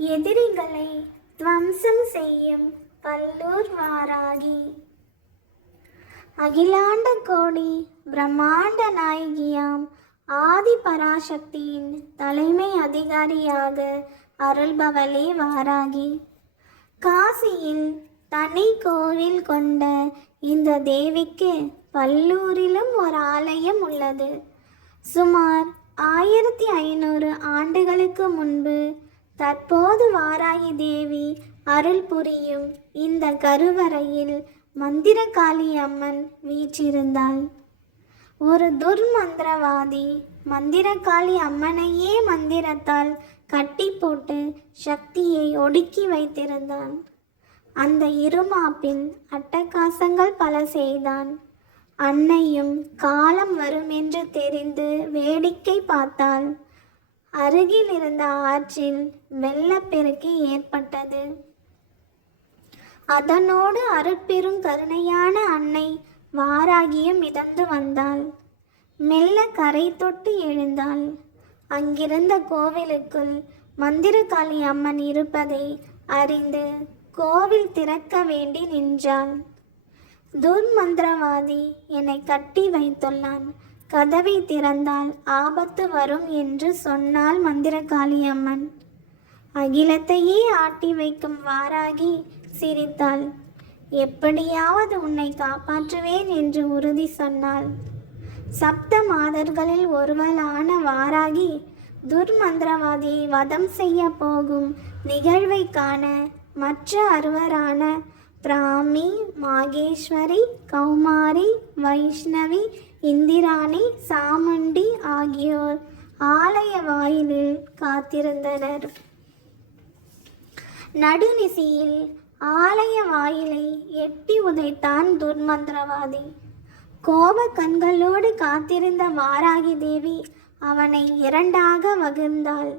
எதிரிகளை துவம்சம் செய்யும் பல்லூர் வாராகி. அகிலாண்ட கோடி பிரம்மாண்ட நாயகியாம் ஆதி பராசக்தியின் தலைமை அதிகாரியாக அருள்பவளே வாராகி. காசியில் தனி கோவில் கொண்ட இந்த தேவிக்கு பல்லூரிலும் ஒரு ஆலயம் உள்ளது. சுமார் 1500 ஆண்டுகளுக்கு முன்பு தற்போது வாராகி தேவி அருள் புரியும் இந்த கருவறையில் மந்திரகாளி அம்மன் வீற்றிருந்தாள். ஒரு துர்மந்திரவாதி மந்திரகாளி அம்மனையே மந்திரத்தால் கட்டி போட்டு சக்தியை ஒடுக்கி வைத்திருந்தான். அந்த இருமாப்பில் அட்டகாசங்கள் பல செய்தான். அன்னையும் காலம் வரும் என்று தெரிந்து வேடிக்கை பார்த்தாள். அருகில் இருந்த ஆற்றில் வெள்ளப்பெருக்கு ஏற்பட்டது. அதனோடு அருட்பெரும் கருணையான அன்னை வாராகியும் மிதந்து வந்தாள். மெல்ல கரை தொட்டு எழுந்தாள். அங்கிருந்த கோவிலுக்குள் மந்திரகாளி அம்மன் இருப்பதை அறிந்து கோவில் திறக்க வேண்டி நின்றாள். துர்மந்திரவாதி என்னை கட்டி வைத்துள்ளான், கதவை திறந்தால் ஆபத்து வரும் என்று சொன்னாள் மந்திரகாளி அம்மன். அகிலத்தையே ஆட்டி வைக்கும் வாராகி சிரித்தாள். எப்படியாவது உன்னை காப்பாற்றுவேன் என்று உறுதி சொன்னாள். சப்த மாதர்களில் ஒருவளான வாராகி துர்மந்திரவாதியை வதம் செய்ய போகும் நிகழ்வை காண மற்ற அறுவரான பிராமி, மாகேஸ்வரி, கௌமாரி, வைஷ்ணவி, இந்திராணி, சாமுண்டி ஆகியோர் ஆலய வாயிலில் காத்திருந்தனர். நடுநிசியில் ஆலய வாயிலை எட்டி உதைத்தான் துர்மந்திரவாதி. கோப கண்களோடு காத்திருந்த வாராகி தேவி அவனை இரண்டாக வகிர்ந்தாள்.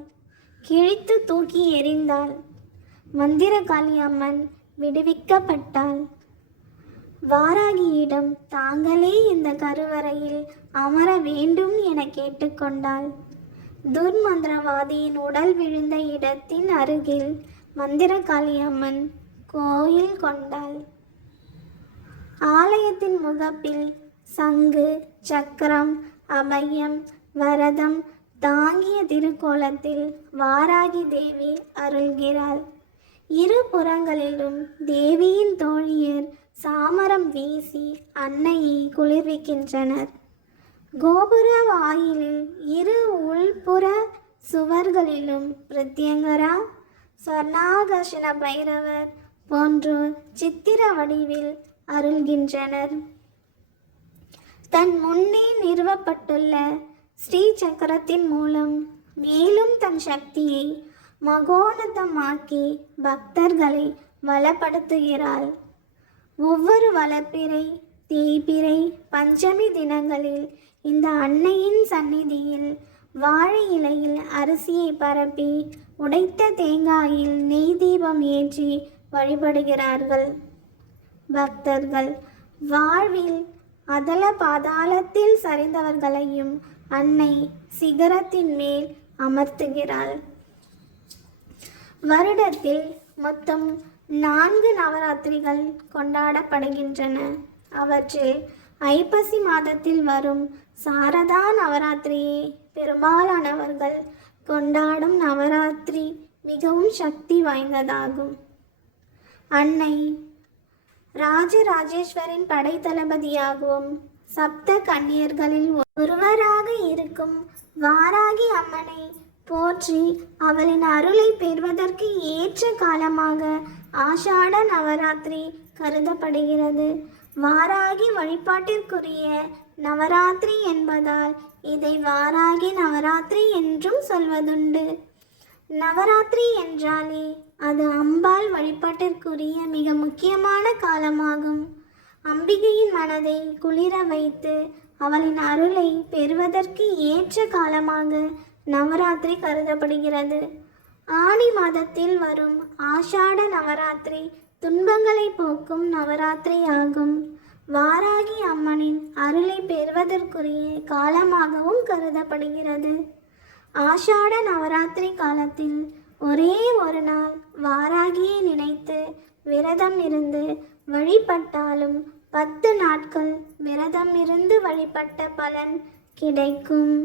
கிழித்து தூக்கி எறிந்தாள். மந்திரகாளி அம்மன் விடுவிக்கப்பட்டாள். வாராகியிடம் தாங்களே இந்த கருவறையில் அமர வேண்டும் என கேட்டுக்கொண்டாள். துர்மந்திரவாதியின் உடல் விழுந்த இடத்தின் அருகில் மந்திரகாளி அம்மன் கோயில் கொண்டாள். ஆலயத்தின் முகப்பில் சங்கு, சக்கரம், அபயம், வரதம் தாங்கிய திருக்கோலத்தில் வாராகி தேவி அருள்கிறாள். இரு புறங்களிலும் தேவியின் தோழியர் சாமரம் வீசி அன்னையை குளிர்விக்கின்றனர். கோபுர வாயிலில் இரு உள்புற சுவர்களிலும் பிரத்யங்கரா, ஸ்வர்ணாகர்ஷண பைரவர் போன்றோர் சித்திர வடிவில் அருள்கின்றனர். தன் முன்னே நிறுவப்பட்டுள்ள ஸ்ரீ சக்கரத்தின் மூலம் மேலும் தன் சக்தியை மகோனதமாக்கி பக்தர்களை வளப்படுத்துகிறாள். ஒவ்வொரு வளர்ப்பிறை, தேய்பிறை, பஞ்சமி தினங்களில் இந்த அன்னையின் சந்நிதியில் வாழை இலையில் அரிசியை பரப்பி உடைத்த தேங்காயில் நெய் தீபம் ஏற்றி வழிபடுகிறார்கள். பக்தர்கள் வாழ்வில் அதல பாதாளத்தில் சரிந்தவர்களையும் அன்னை சிகரத்தின் மேல் அமர்த்துகிறாள். வருடத்தில் மொத்தம் 4 நவராத்திரிகள் கொண்டாடப்படுகின்றன. அவற்றில் ஐப்பசி மாதத்தில் வரும் சாரதா நவராத்திரியை பெரும்பாலானவர்கள் கொண்டாடும் நவராத்திரி மிகவும் சக்தி வாய்ந்ததாகும். அன்னை ராஜராஜேஸ்வரின் படைத்தளபதியாகவும் சப்த கன்னியர்களில் ஒருவராக இருக்கும் வாராகி அம்மனை போற்றி அவளின் அருளை பெறுவதற்கு ஏற்ற காலமாக ஆஷாட நவராத்திரி கருதப்படுகிறது. வாராகி வழிபாட்டிற்குரிய நவராத்திரி என்பதால் இதை வாராகி நவராத்திரி என்றும் சொல்வதுண்டு. நவராத்திரி என்றாலே அது அம்பாள் வழிபாட்டிற்குரிய மிக முக்கியமான காலமாகும். அம்பிகையின் மனதை குளிர வைத்து அவளின் அருளை பெறுவதற்கு ஏற்ற காலமாக நவராத்திரி கருதப்படுகிறது. ஆனி மாதத்தில் வரும் ஆஷாட நவராத்திரி துன்பங்களை போக்கும் நவராத்திரி ஆகும். வாராகி அம்மனின் அருளை பெறுவதற்குரிய காலமாகவும் கருதப்படுகிறது. ஆஷாட நவராத்திரி காலத்தில் ஒரே ஒரு நாள் வாராகியை நினைத்து விரதம் இருந்து வழிபட்டாலும் 10 நாட்கள் விரதம் இருந்து வழிபட்ட பலன் கிடைக்கும்.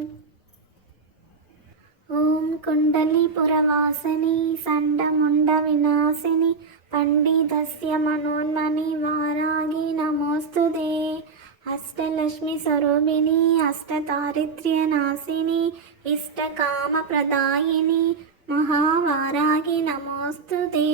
ஓம் குண்டலிபுரவாசினி சண்டமுண்ட விநாசினி பண்டிதஸ்ய மனோன்மணி வாராகி நமோஸ்துதே. அஷ்டலக்ஷ்மி ஸ்வரூபிணி அஷ்டதாரித்ர்ய நாசினி இஷ்டகாம பிரதாயினி மகாவாராகி நமோஸ்துதே.